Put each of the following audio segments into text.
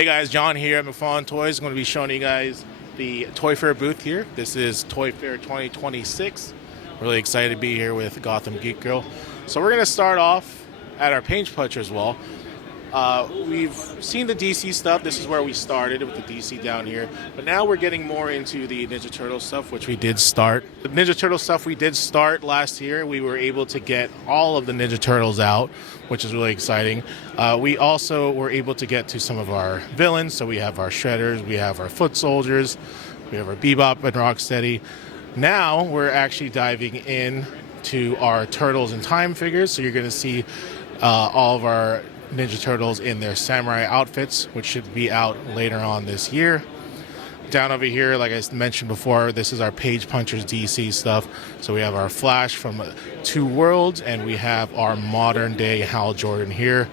Hey guys, John here at McFarlane Toys. I'm going to be showing you guys the Toy Fair booth here. This is Toy Fair 2026. Really excited to be here with Gotham Geek Girl. So we're going to start off at our Page Punchers wall. We've seen the DC stuff. This is where we started with the DC down here. But now we're getting more into the Ninja Turtle stuff, which we did start. The Ninja Turtle stuff we did start last year. We were able to get all of the Ninja Turtles out, which is really exciting. We also were able to get to some of our villains. So we have our Shredders, we have our Foot Soldiers, we have our Bebop and Rocksteady. Now we're actually diving in to our Turtles in Time figures. So you're going to see all of our Ninja Turtles in their samurai outfits, which should be out later on this year. Down over here, like I mentioned before, this is our Page Punchers DC stuff. So we have our Flash from Two Worlds, and we have our modern day Hal Jordan here.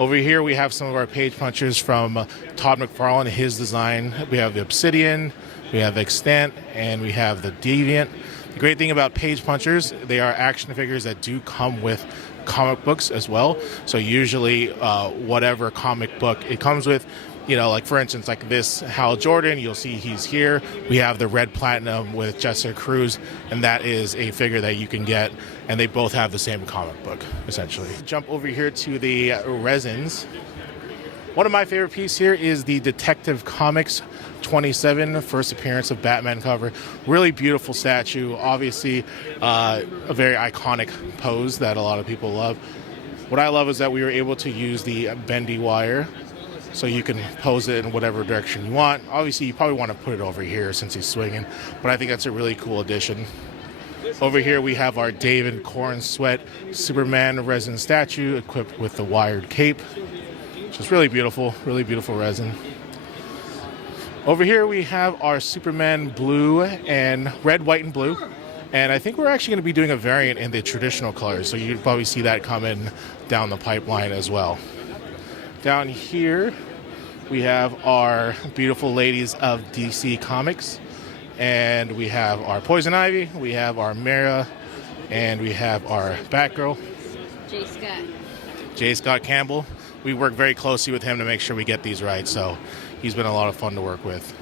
Over here, we have some of our Page Punchers from Todd McFarlane, his design. We have the Obsidian, we have Extant, and we have the Deviant. The great thing about Page Punchers, they are action figures that do come with comic books as well. So usually whatever comic book it comes with, you know, like for instance, like this Hal Jordan, you'll see he's here. We have the Red Platinum with Jessica Cruz, and that is a figure that you can get, and they both have the same comic book, essentially. Jump over here to the resins. One of my favorite pieces here is the Detective Comics 27, first appearance of Batman cover. Really beautiful statue. Obviously, a very iconic pose that a lot of people love. What I love is that we were able to use the bendy wire, so you can pose it in whatever direction you want. Obviously, you probably want to put it over here since he's swinging, but I think that's a really cool addition. Over here, we have our David Corn Sweat Superman resin statue equipped with the wired cape. It's really beautiful resin. Over here we have our Superman blue and red, white, and blue. And I think we're actually going to be doing a variant in the traditional colors, so you'd probably see that coming down the pipeline as well. Down here we have our beautiful ladies of DC Comics. And we have our Poison Ivy, we have our Mara, and we have our Batgirl. J. Scott Campbell. We work very closely with him to make sure we get these right, so he's been a lot of fun to work with.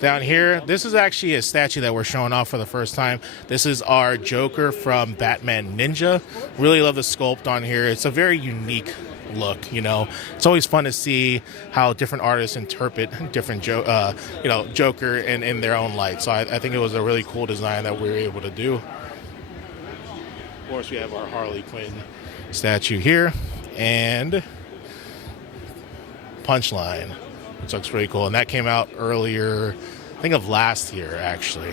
Down here, this is actually a statue that we're showing off for the first time. This is our Joker from Batman Ninja. Really love the sculpt on here. It's a very unique look, you know. It's always fun to see how different artists interpret different Joker in their own light. So I think it was a really cool design that we were able to do. Of course, we have our Harley Quinn statue here. And Punchline, which looks pretty cool. And that came out earlier, I think of last year, actually.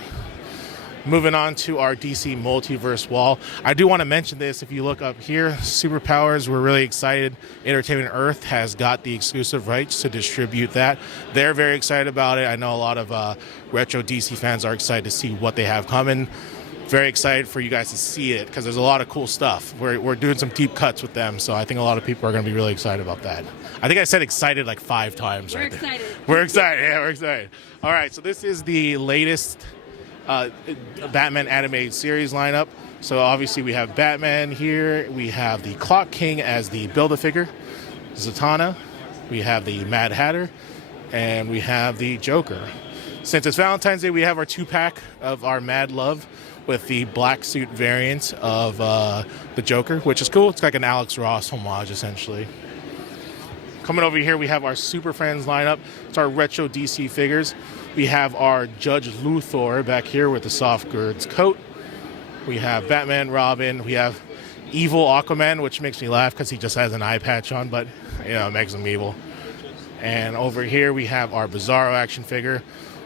Moving on to our DC Multiverse wall. I do want to mention this. If you look up here, Superpowers, we're really excited. Entertainment Earth has got the exclusive rights to distribute that. They're very excited about it. I know a lot of retro DC fans are excited to see what they have coming. Very excited for you guys to see it because there's a lot of cool stuff. We're doing some deep cuts with them, so I think a lot of people are going to be really excited about that. I think I said excited like 5 times. We're excited. We're excited. Yeah, we're excited. All right, so this is the latest Batman animated series lineup. So obviously we have Batman here. We have the Clock King as the Build-A-Figure, Zatanna. We have the Mad Hatter, and we have the Joker. Since it's Valentine's Day, we have our 2-pack of our Mad Love with the black suit variant of the Joker, which is cool. It's like an Alex Ross homage, essentially. Coming over here, we have our Super Friends lineup. It's our retro DC figures. We have our Judge Luthor back here with the soft goods coat. We have Batman, Robin. We have evil Aquaman, which makes me laugh because he just has an eye patch on, but you know, it makes him evil. And over here, we have our Bizarro action figure.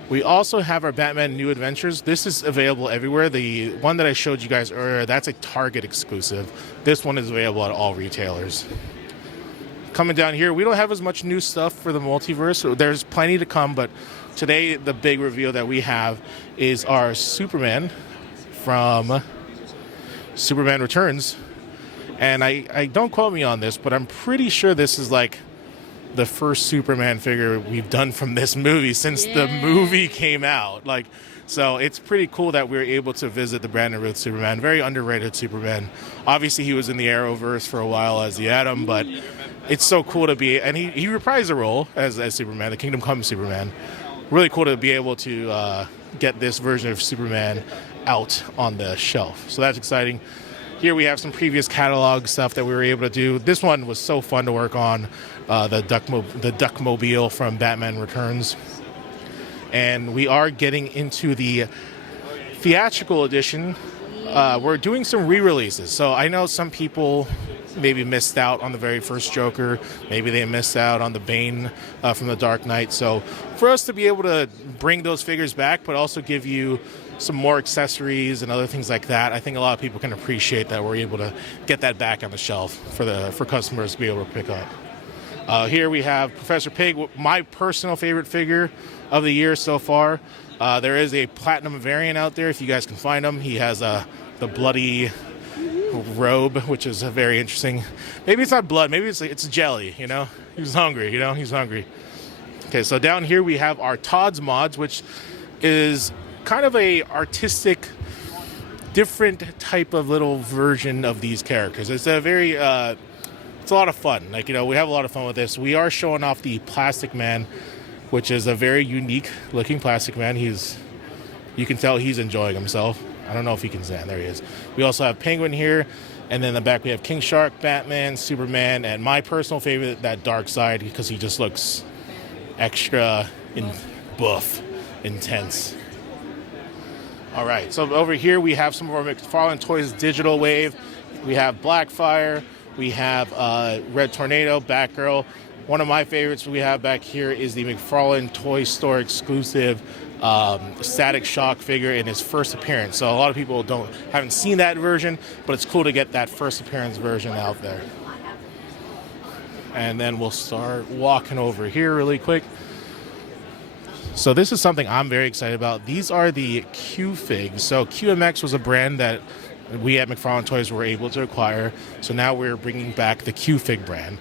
We also have our Batman New Adventures. This is available everywhere. The one that I showed you guys earlier, that's a Target exclusive. This one is available at all retailers. Coming down here, we don't have as much new stuff for the Multiverse. So there's plenty to come, but today the big reveal that we have is our Superman from Superman Returns. And I don't quote me on this, but I'm pretty sure this is like the first Superman figure we've done from this movie since the movie came out. Like, so it's pretty cool that we were able to visit the Brandon Routh Superman, very underrated Superman. Obviously, he was in the Arrowverse for a while as the Atom, but it's so cool to be, and he reprised the role as Superman, the Kingdom Come Superman. Really cool to be able to get this version of Superman out on the shelf. So that's exciting. Here we have some previous catalog stuff that we were able to do. This one was so fun to work on, the Duckmobile from Batman Returns. And we are getting into the theatrical edition. We're doing some re-releases. So I know some people maybe missed out on the very first Joker. Maybe they missed out on the Bane from The Dark Knight. So for us to be able to bring those figures back, but also give you some more accessories and other things like that, I think a lot of people can appreciate that we're able to get that back on the shelf for customers to be able to pick up. Here we have Professor Pig, my personal favorite figure of the year so far. There is a platinum variant out there if you guys can find him. He has the bloody robe, which is very interesting. Maybe it's not blood, maybe it's jelly, you know? He's hungry, you know? He's hungry. Okay, so down here we have our Todd Molds, which is kind of a artistic, different type of little version of these characters. It's a very, it's a lot of fun. Like, you know, we have a lot of fun with this. We are showing off the Plastic Man, which is a very unique looking Plastic Man. You can tell he's enjoying himself. I don't know if he can stand. There he is. We also have Penguin here. And then in the back we have King Shark, Batman, Superman, and my personal favorite, that Darkseid, because he just looks extra buff, intense. All right, so over here we have some of our McFarlane Toys Digital Wave. We have Blackfire, we have Red Tornado, Batgirl. One of my favorites we have back here is the McFarlane Toy Store exclusive Static Shock figure in his first appearance. So a lot of people haven't seen that version, but it's cool to get that first appearance version out there. And then we'll start walking over here really quick. So this is something I'm very excited about. These are the Q figs. So QMX was a brand that we at McFarlane Toys were able to acquire. So now we're bringing back the Q fig brand.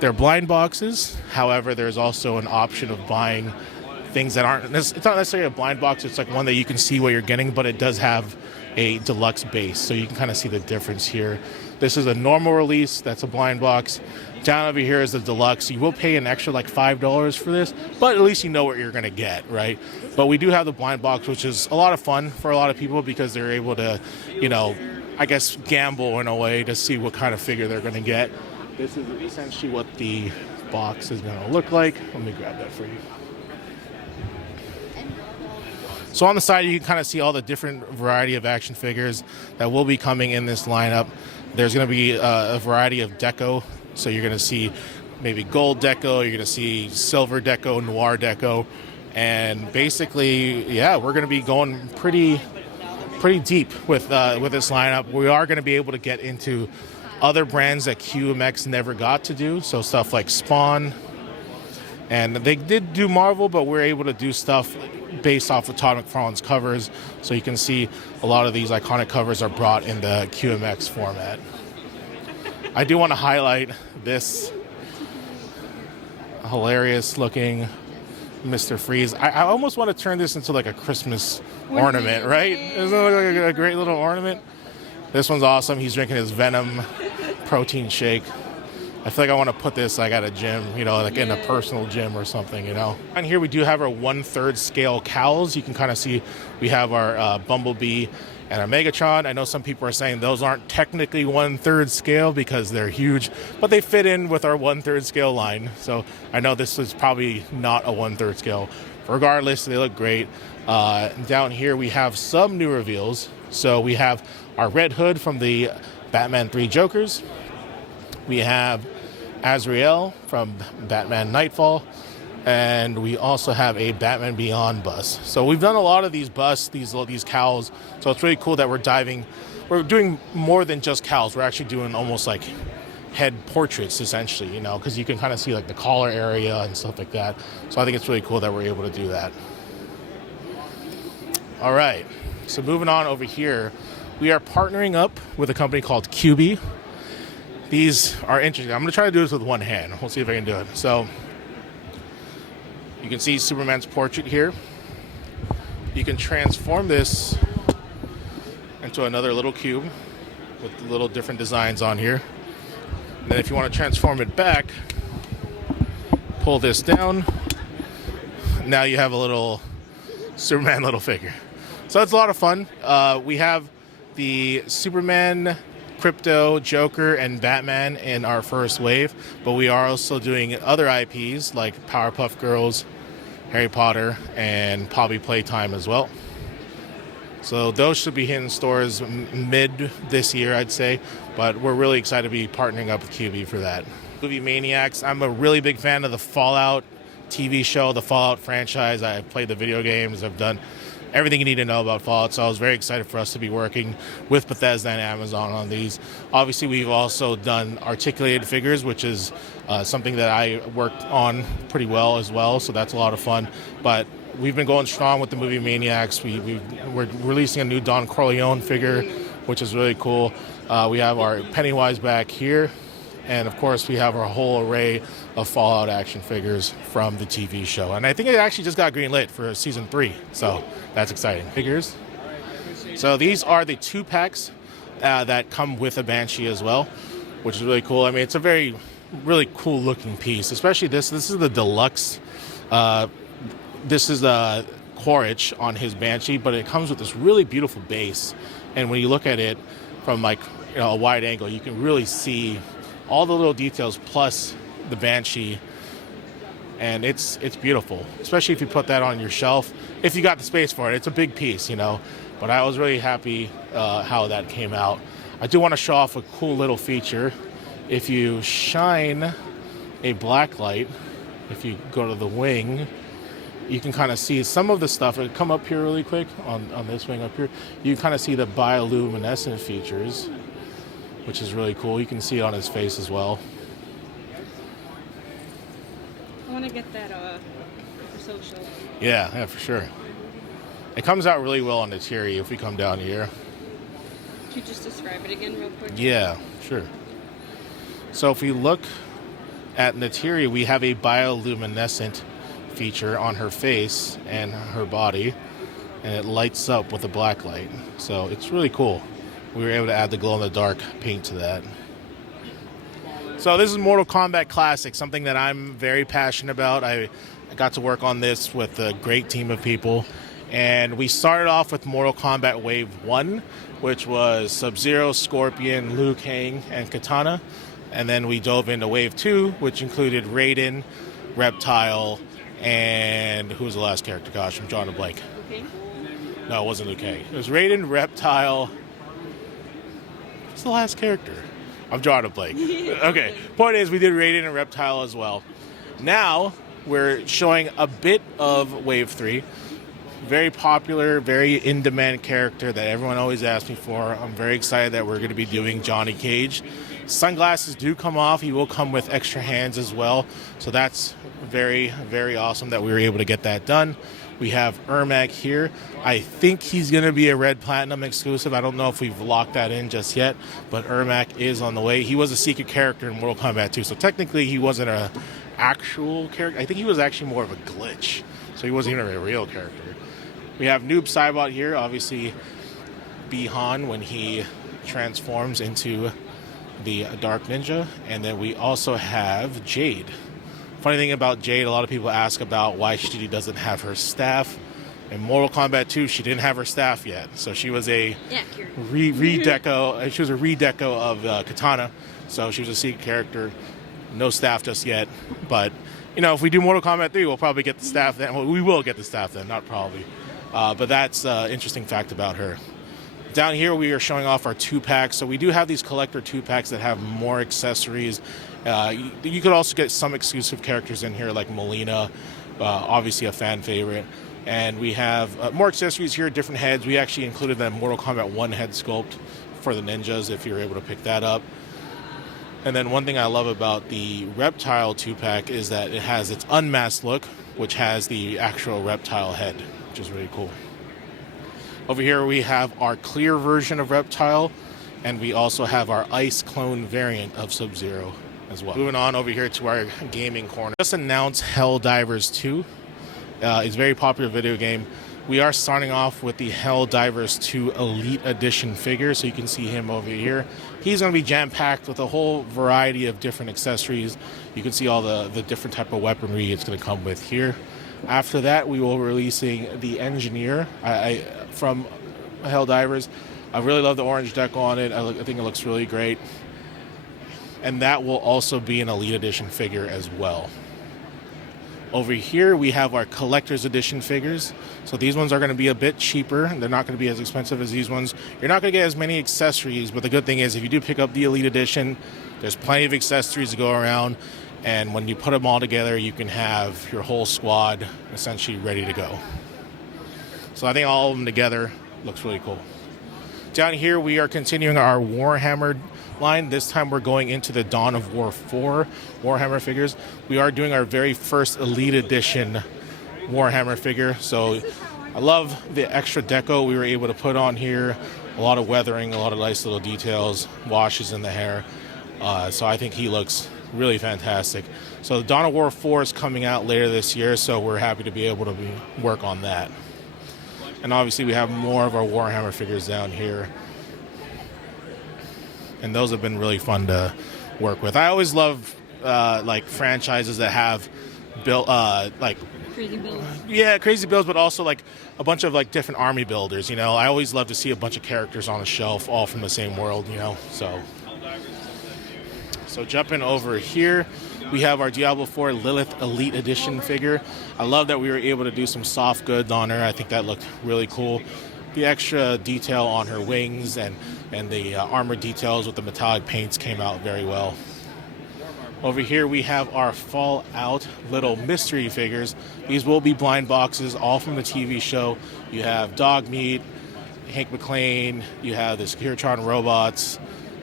They're blind boxes. However, there's also an option of buying things that aren't, it's not necessarily a blind box. It's like one that you can see what you're getting, but it does have a deluxe base. So you can kind of see the difference here. This is a normal release. That's a blind box. Down over here is the deluxe. You will pay an extra like $5 for this, but at least you know what you're going to get, right? But we do have the blind box, which is a lot of fun for a lot of people because they're able to, you know, I guess gamble in a way to see what kind of figure they're going to get. This is essentially what the box is going to look like. Let me grab that for you. So on the side, you can kind of see all the different variety of action figures that will be coming in this lineup. There's going to be a variety of deco. So you're going to see maybe gold deco, you're going to see silver deco, noir deco. And basically, yeah, we're going to be going pretty deep with this lineup. We are going to be able to get into other brands that QMX never got to do. So stuff like Spawn. And they did do Marvel, but we're able to do stuff based off of Todd McFarlane's covers. So you can see a lot of these iconic covers are brought in the QMX format. I do want to highlight this hilarious looking Mr. Freeze. I almost want to turn this into like a Christmas ornament, right? Doesn't it look like a great little ornament? This one's awesome. He's drinking his Venom protein shake. I feel like I want to put this like at a gym, you know, like in a personal gym or something, you know. And here we do have our 1/3 scale cowls. You can kind of see we have our Bumblebee and our Megatron. I know some people are saying those aren't technically 1/3 scale because they're huge, but they fit in with our 1/3 scale line. So I know this is probably not a 1/3 scale. Regardless, they look great. Down here we have some new reveals. So we have our Red Hood from the Batman 3 Jokers. We have Azrael from Batman Nightfall. And we also have a Batman Beyond bus. So we've done a lot of these busts, these cowls. So it's really cool that we're doing more than just cowls. We're actually doing almost like head portraits, essentially, you know, because you can kind of see like the collar area and stuff like that. So I think it's really cool that we're able to do that. All right, so moving on over here, we are partnering up with a company called QB. these are interesting. I'm going to try to do this with one hand. We'll see if I can do it. So you can see Superman's portrait here. You can transform this into another little cube with little different designs on here. And then if you want to transform it back, pull this down. Now you have a little Superman little figure. So that's a lot of fun. We have the Superman, Crypto, Joker, and Batman in our first wave, but we are also doing other IPs like Powerpuff Girls, Harry Potter, and probably Playtime as well. So those should be hitting stores mid this year, I'd say, but we're really excited to be partnering up with QB for that. Movie Maniacs, I'm a really big fan of the Fallout TV show, the Fallout franchise. I've played the video games, I've done everything you need to know about Fallout, so I was very excited for us to be working with Bethesda and Amazon on these. Obviously, we've also done articulated figures, which is something that I worked on pretty well as well, so that's a lot of fun. But we've been going strong with the Movie Maniacs. We're releasing a new Don Corleone figure, which is really cool. We have our Pennywise back here, and of course we have our whole array of Fallout action figures from the TV show. And I think it actually just got greenlit for season 3, so that's exciting. Figures. So these are the 2-packs that come with a Banshee as well, which is really cool. I mean, it's a really cool looking piece, especially this. This is the deluxe. This is the Quaritch on his Banshee, but it comes with this really beautiful base. And when you look at it from like a wide angle, you can really see all the little details plus the Banshee, and it's beautiful, especially if you put that on your shelf, if you got the space for it. It's a big piece, you know, but I was really happy how that came out. I do want to show off a cool little feature. If you shine a black light, if you go to the wing, you can kind of see some of the stuff. It'll come up here really quick on this wing up here. You can kind of see the bioluminescent features, which is really cool. You can see it on his face as well. I want to get that for social. Yeah, for sure. It comes out really well on the Cherry if we come down here. Could you just describe it again real quick? Yeah, sure. So if we look at Natiri, we have a bioluminescent feature on her face and her body, and it lights up with a black light. So it's really cool. We were able to add the glow-in-the-dark paint to that. So this is Mortal Kombat Classics, something that I'm very passionate about. I got to work on this with a great team of people. And we started off with Mortal Kombat Wave 1, which was Sub-Zero, Scorpion, Liu Kang, and Katana. And then we dove into Wave 2, which included Raiden, Reptile, and who was the last character? Gosh, I'm drawing a blank. Okay. No, it wasn't Liu Kang. It was Raiden, Reptile. What's the last character? I'm drawing a blank. Okay. Point is, we did Raiden and Reptile as well. Now we're showing a bit of Wave 3. Very popular, very in-demand character that everyone always asks me for. I'm very excited that we're going to be doing Johnny Cage. Sunglasses do come off. He will come with extra hands as well. So that's very, very awesome that we were able to get that done. We have Ermac here. I think he's going to be a Red Platinum exclusive. I don't know if we've locked that in just yet, but Ermac is on the way. He was a secret character in Mortal Kombat 2, so technically he wasn't an actual character. I think he was actually more of a glitch, so he wasn't even a real character. We have Noob Saibot here, obviously Bihan when he transforms into the Dark Ninja, and then we also have Jade. Funny thing about Jade, a lot of people ask about why she doesn't have her staff. In Mortal Kombat 2, she didn't have her staff yet, so she was a redeco. She was a redeco of Katana, so she was a secret character. No staff just yet, but you know, if we do Mortal Kombat 3, we'll probably get the staff then. Well, we will get the staff then, not probably. But that's an interesting fact about her. Down here, we are showing off our 2-packs. So we do have these collector 2-packs that have more accessories. You could also get some exclusive characters in here, like Melina, obviously a fan favorite. And we have more accessories here, different heads. We actually included the Mortal Kombat 1 head sculpt for the ninjas, if you're able to pick that up. And then one thing I love about the Reptile 2-pack is that it has its unmasked look, which has the actual Reptile head, which is really cool. Over here we have our clear version of Reptile. And we also have our ice clone variant of Sub-Zero as well. Moving on over here to our gaming corner. Just announced Helldivers 2. It's a very popular video game. We are starting off with the Helldivers 2 Elite Edition figure, so you can see him over here. He's going to be jam-packed with a whole variety of different accessories. You can see all the different type of weaponry it's going to come with here. After that, we will be releasing the Engineer from Helldivers. I really love the orange decal on it. I think it looks really great. And that will also be an Elite Edition figure as well. Over here, we have our Collector's Edition figures. So these ones are going to be a bit cheaper. They're not going to be as expensive as these ones. You're not going to get as many accessories, but the good thing is if you do pick up the Elite Edition, there's plenty of accessories to go around. And when you put them all together, you can have your whole squad essentially ready to go. So I think all of them together looks really cool. Down here, we are continuing our Warhammer line. This time we're going into the Dawn of War 4 Warhammer figures. We are doing our very first Elite Edition Warhammer figure. So I love the extra deco we were able to put on here. A lot of weathering, a lot of nice little details, washes in the hair. So I think he looks really fantastic. So the Dawn of War 4 is coming out later this year, so we're happy to be able to work on that. And obviously we have more of our Warhammer figures down here. And those have been really fun to work with. I always love like franchises that have built like Crazy builds. Yeah, crazy builds, but also like a bunch of like different army builders, you know. I always love to see a bunch of characters on a shelf all from the same world, you know. So jumping over here, we have our Diablo 4 Lilith Elite Edition figure. I love that we were able to do some soft goods on her. I think that looked really cool. The extra detail on her wings and the armor details with the metallic paints came out very well. Over here we have our Fallout little mystery figures. These will be blind boxes, all from the TV show. You have Dogmeat, Hank McClane, you have the Securitron robots,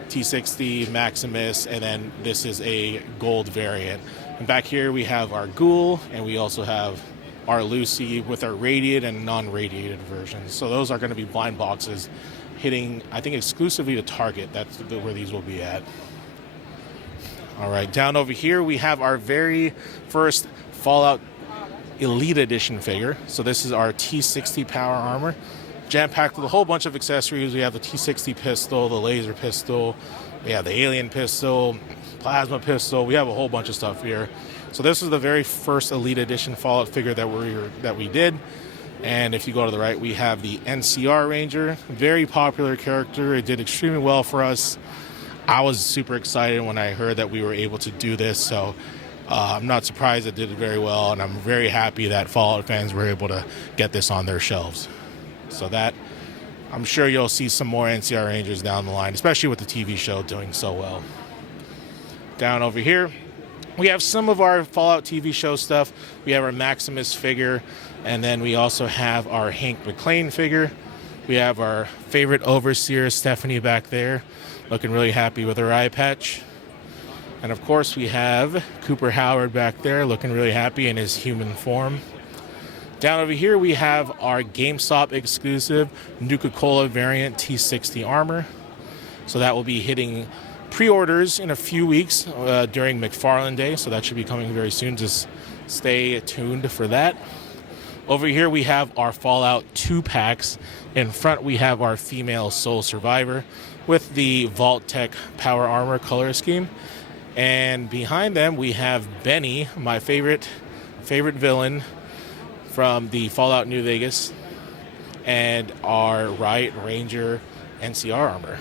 T60, Maximus, and then this is a gold variant. And back here we have our Ghoul, and we also have our Lucy with our radiated and non-radiated versions. So those are going to be blind boxes hitting, I think, exclusively to Target. That's where these will be at. All right, down over here we have our very first Fallout Elite Edition figure. So this is our T60 power armor, jam-packed with a whole bunch of accessories. We have the T60 pistol, the laser pistol, we have the alien pistol, plasma pistol. We have a whole bunch of stuff here. So this is the very first Elite Edition Fallout figure that we did. And if you go to the right, we have the NCR Ranger, very popular character. It did extremely well for us. I was super excited when I heard that we were able to do this, so I'm not surprised it did very well, and I'm very happy that Fallout fans were able to get this on their shelves. So that, I'm sure you'll see some more NCR Rangers down the line, especially with the TV show doing so well. Down over here, we have some of our Fallout TV show stuff. We have our Maximus figure, and then we also have our Hank McClane figure. We have our favorite overseer, Stephanie, back there, looking really happy with her eye patch. And of course, we have Cooper Howard back there, looking really happy in his human form. Down over here, we have our GameStop exclusive Nuka-Cola variant T60 armor. So that will be hitting pre-orders in a few weeks during McFarlane Day, so that should be coming very soon. Just stay tuned for that. Over here we have our Fallout 2 packs. In front we have our female Soul Survivor with the Vault Tech power armor color scheme. And behind them we have Benny, my favorite villain from the Fallout New Vegas, and our Riot Ranger NCR armor.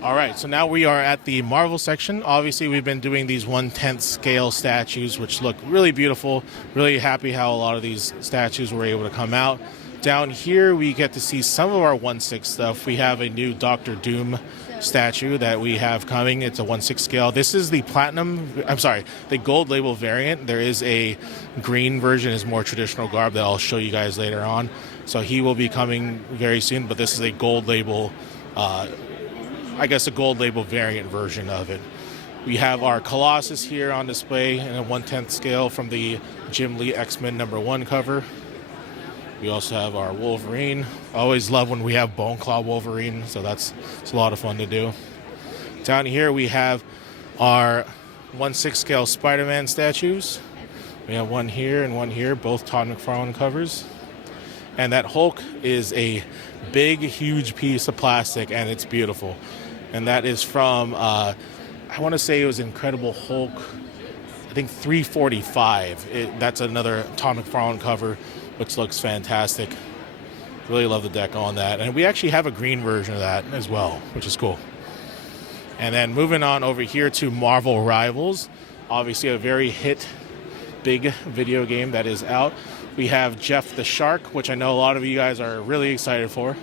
All right, so now we are at the Marvel section. Obviously, we've been doing these 1/10 scale statues, which look really beautiful. Really happy how a lot of these statues were able to come out. Down here, we get to see some of our 1/6 stuff. We have a new Doctor Doom statue that we have coming. It's a 1/6 scale. This is the the gold label variant. There is a green version, is more traditional garb that I'll show you guys later on. So he will be coming very soon, but this is a gold label a gold label variant version of it. We have our Colossus here on display in a 1/10 scale from the Jim Lee X-Men #1 cover. We also have our Wolverine. I always love when we have Bone Claw Wolverine, so it's a lot of fun to do. Down here we have our 1/6 scale Spider-Man statues. We have one here and one here, both Todd McFarlane covers. And that Hulk is a big, huge piece of plastic, and it's beautiful. And that is from, I want to say it was Incredible Hulk, I think 345. That's another Todd McFarlane cover, which looks fantastic. Really love the deco on that. And we actually have a green version of that as well, which is cool. And then moving on over here to Marvel Rivals. Obviously a very big video game that is out. We have Jeff the Shark, which I know a lot of you guys are really excited for.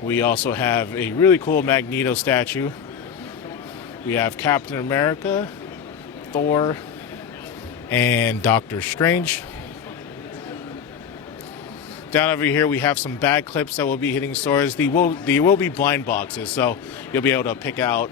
We also have a really cool Magneto statue. We have Captain America, Thor, and Doctor Strange. Down over here, we have some bag clips that will be hitting stores. They will be blind boxes, so you'll be able to pick out,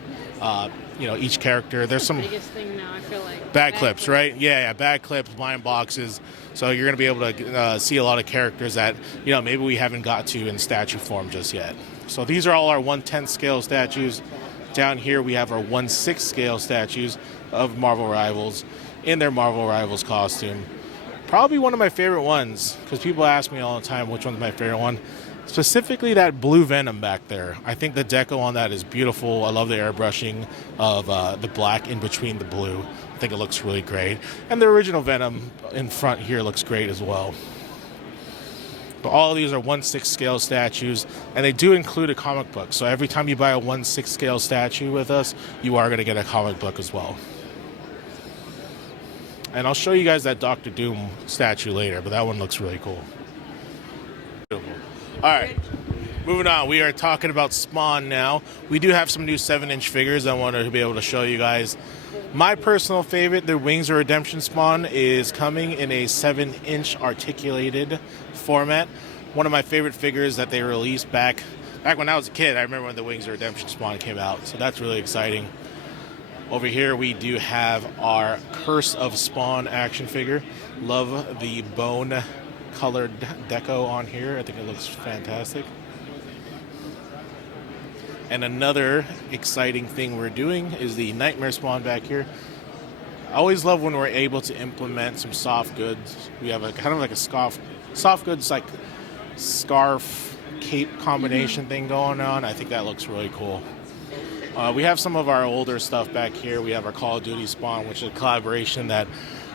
each character. There's some biggest thing now, I feel like. bag clips, right? Yeah, bag clips, blind boxes. So you're going to be able to see a lot of characters that maybe we haven't got to in statue form just yet. So these are all our 1/10 scale statues. Down here, we have our 1/6 scale statues of Marvel Rivals in their Marvel Rivals costume. Probably one of my favorite ones, because people ask me all the time which one's my favorite one. Specifically that blue Venom back there. I think the deco on that is beautiful. I love the airbrushing of the black in between the blue. I think it looks really great. And the original Venom in front here looks great as well. But all of these are 1/6 scale statues, and they do include a comic book. So every time you buy a 1/6 scale statue with us, you are going to get a comic book as well. And I'll show you guys that Doctor Doom statue later, but that one looks really cool. Beautiful. All right, moving on. We are talking about Spawn now. We do have some new 7-inch figures I wanted to be able to show you guys. My personal favorite, the Wings of Redemption Spawn, is coming in a 7-inch articulated format. One of my favorite figures that they released back when I was a kid. I remember when the Wings of Redemption Spawn came out, so that's really exciting. Over here we do have our Curse of Spawn action figure. Love the bone colored deco on here. I think it looks fantastic. And another exciting thing we're doing is the Nightmare Spawn back here. I always love when we're able to implement some soft goods. We have a kind of like a soft goods like scarf cape combination thing going on. I think that looks really cool. We have some of our older stuff back here. We have our Call of Duty Spawn, which is a collaboration that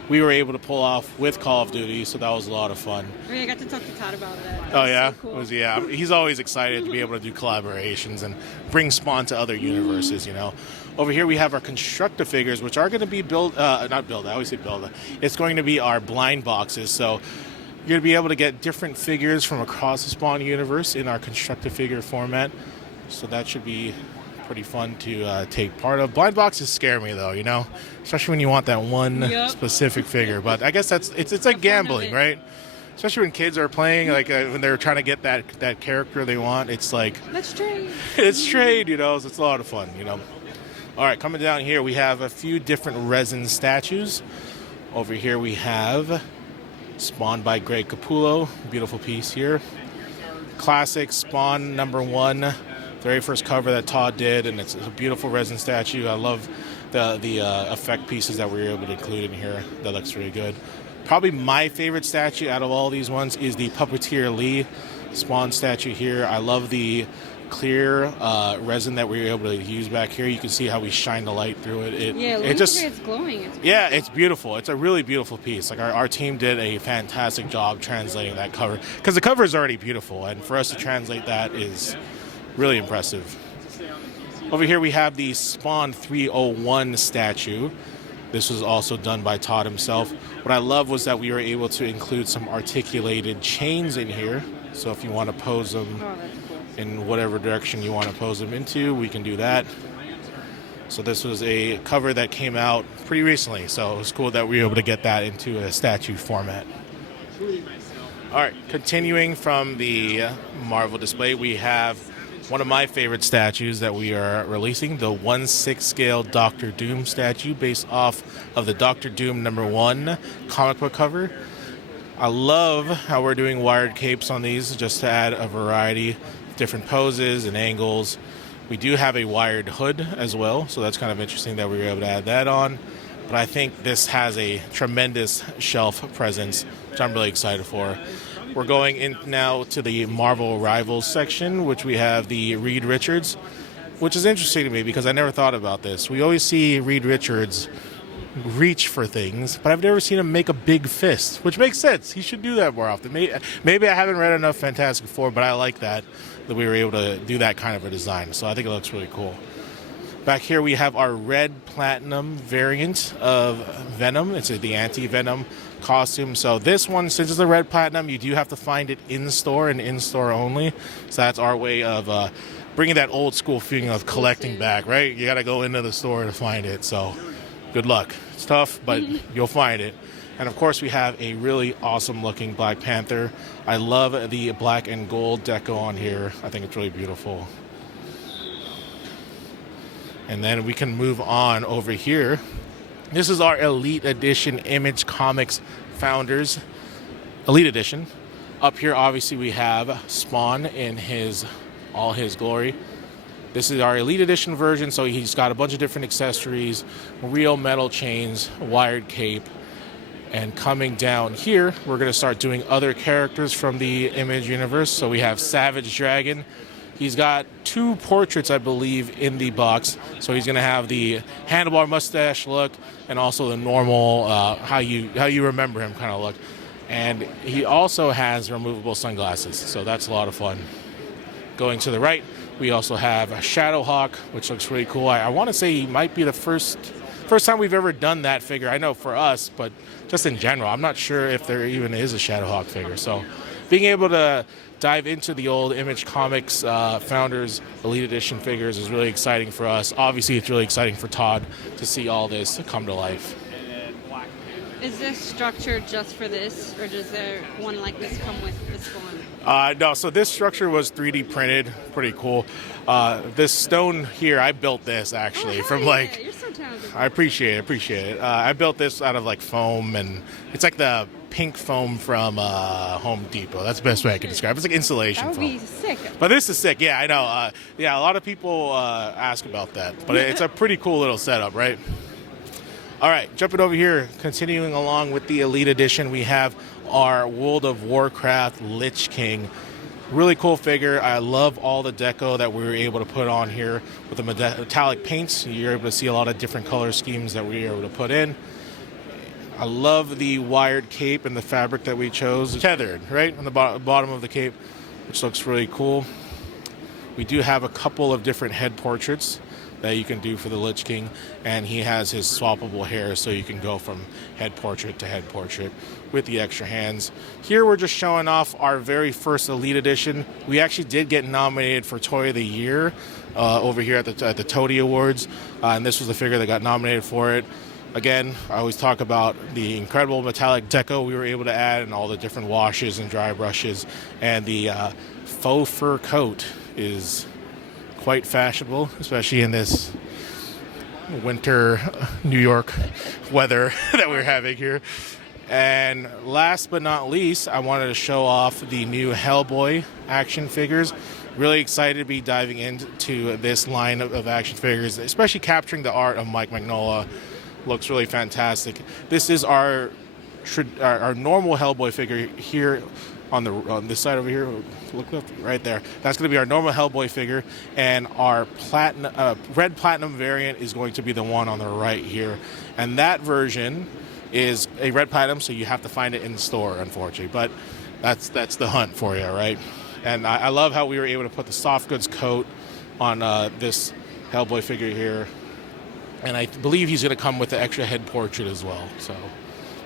we were able to pull off with Call of Duty, so that was a lot of fun. Oh, yeah, I got to talk to Todd about that. Oh, yeah? So cool. He's always excited to be able to do collaborations and bring Spawn to other universes, Over here we have our Constructor figures, which are going to be It's going to be our blind boxes, so you're going to be able to get different figures from across the Spawn universe in our Constructor figure format, so that should be pretty fun to take part of. Blind boxes scare me though, especially when you want that one specific figure. But I guess it's like gambling, right? Especially when kids are playing, like when they're trying to get that character they want. It's like let's trade. It's trade, so it's a lot of fun, All right, coming down here, we have a few different resin statues. Over here we have Spawn by Greg Capullo, beautiful piece here. Classic Spawn #1. Very first cover that Todd did, and it's a beautiful resin statue. I love the effect pieces that we were able to include in here. That looks really good. Probably my favorite statue out of all these ones is the Puppeteer Lee Spawn statue here. I love the clear resin that we were able to use back here. You can see how we shine the light through it. It's glowing. It's beautiful. It's a really beautiful piece. Like our team did a fantastic job translating that cover, because the cover is already beautiful, and for us to translate that is really impressive. Over here we have the Spawn 301 statue. This was also done by Todd himself. What I love was that we were able to include some articulated chains in here. So if you want to pose them in whatever direction you want to pose them into, we can do that. So this was a cover that came out pretty recently. So it was cool that we were able to get that into a statue format. All right, continuing from the Marvel display, we have one of my favorite statues that we are releasing, the 1/6 scale Doctor Doom statue based off of the Doctor Doom #1 comic book cover. I love how we're doing wired capes on these just to add a variety of different poses and angles. We do have a wired hood as well, so that's kind of interesting that we were able to add that on. But I think this has a tremendous shelf presence, which I'm really excited for. We're going in now to the Marvel Rivals section, which we have the Reed Richards, which is interesting to me because I never thought about this. We always see Reed Richards reach for things, but I've never seen him make a big fist, which makes sense. He should do that more often. Maybe I haven't read enough Fantastic Four, but I like that we were able to do that kind of a design. So I think it looks really cool. Back here we have our red platinum variant of Venom. It's the anti-Venom costume. So this one, since it's a red platinum, you do have to find it in-store and in-store only. So that's our way of bringing that old school feeling of collecting back, right? You got to go into the store to find it. So good luck. It's tough, but you'll find it. And of course we have a really awesome looking Black Panther. I love the black and gold deco on here. I think it's really beautiful. And then we can move on over here. This is our Elite Edition Image Comics Founders Elite Edition. Up here, obviously, we have Spawn in all his glory. This is our Elite Edition version, so he's got a bunch of different accessories, real metal chains, wired cape. And coming down here, we're going to start doing other characters from the Image universe. So we have Savage Dragon. He's got 2 portraits, I believe, in the box. So he's going to have the handlebar mustache look and also the normal, how you remember him kind of look. And he also has removable sunglasses, so that's a lot of fun. Going to the right, we also have a Shadowhawk, which looks really cool. I want to say he might be the first time we've ever done that figure. I know for us, but just in general, I'm not sure if there even is a Shadowhawk figure. So being able to dive into the old Image Comics Founders Elite Edition figures is really exciting for us. Obviously, it's really exciting for Todd to see all this come to life. Is this structured just for this, or does there one like this come with this one? No, so this structure was 3D printed. Pretty cool. This stone here, I built this actually from like... You're so talented. I appreciate it. I built this out of like foam, and it's like the pink foam from Home Depot. That's the best way I can describe it. It's like insulation That would foam. be sick. But this is sick. Yeah, I know. Yeah, a lot of people ask about that. But it's a pretty cool little setup, right? All right, jumping over here, continuing along with the Elite Edition, we have our World of Warcraft Lich King. Really cool figure. I love all the deco that we were able to put on here with the metallic paints. You're able to see a lot of different color schemes that we were able to put in. I love the wired cape and the fabric that we chose. Tethered, right, on the bottom of the cape, which looks really cool. We do have a couple of different head portraits that you can do for the Lich King, and he has his swappable hair, so you can go from head portrait to head portrait with the extra hands. Here we're just showing off our very first Elite Edition. We actually did get nominated for Toy of the Year over here at the Toady Awards, and this was the figure that got nominated for it. Again, I always talk about the incredible metallic deco we were able to add and all the different washes and dry brushes, and the faux fur coat is quite fashionable, especially in this winter New York weather that we're having here. And last but not least, I wanted to show off the new Hellboy action figures. Really excited to be diving into this line of action figures, especially capturing the art of Mike Mignola. Looks really fantastic. This is our normal Hellboy figure here on this side over here. Look up right there. That's going to be our normal Hellboy figure, and our red platinum variant is going to be the one on the right here. And that version is a red platinum, so you have to find it in the store, unfortunately. But that's the hunt for you, right? And I love how we were able to put the soft goods coat on this Hellboy figure here. And I believe he's going to come with the extra head portrait as well. So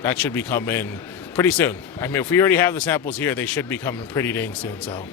that should be coming pretty soon. I mean, if we already have the samples here, they should be coming pretty dang soon. So